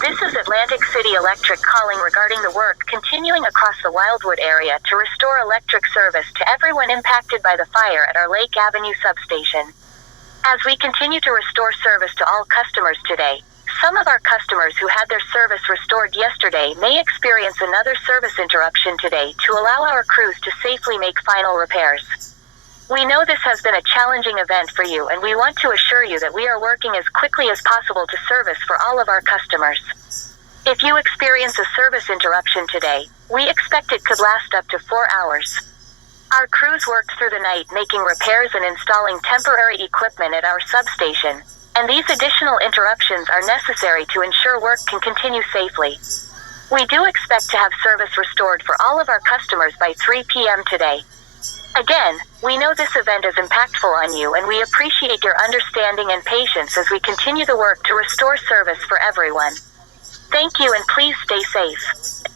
This is Atlantic City Electric calling regarding the work continuing across the Wildwood area to restore electric service to everyone impacted by the fire at our Lake Avenue substation. As we continue to restore service to all customers today, some of our customers who had their service restored yesterday may experience another service interruption today to allow our crews to safely make final repairs. We know this has been a challenging event for you, and we want to assure you that we are working as quickly as possible to service for all of our customers. If you experience a service interruption today, we expect it could last up to 4 hours. Our crews worked through the night making repairs and installing temporary equipment at our substation, and these additional interruptions are necessary to ensure work can continue safely. We do expect to have service restored for all of our customers by 3 p.m. today. Again, we know this event is impactful on you, and we appreciate your understanding and patience as we continue the work to restore service for everyone. Thank you, and please stay safe.